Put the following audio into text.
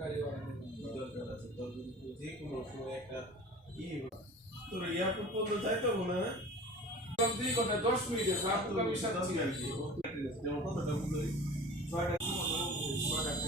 গাড়ি দরকার আছে, তোর যে কোনো সময় একটা তোর এয়ারপোর্ট পর্যন্ত যাইতে হবে না? 2 ঘন্টা 10 মিনিট আছে, আপনার আমি সাথে যেমন কতটা বুঝলি? 6 টাকা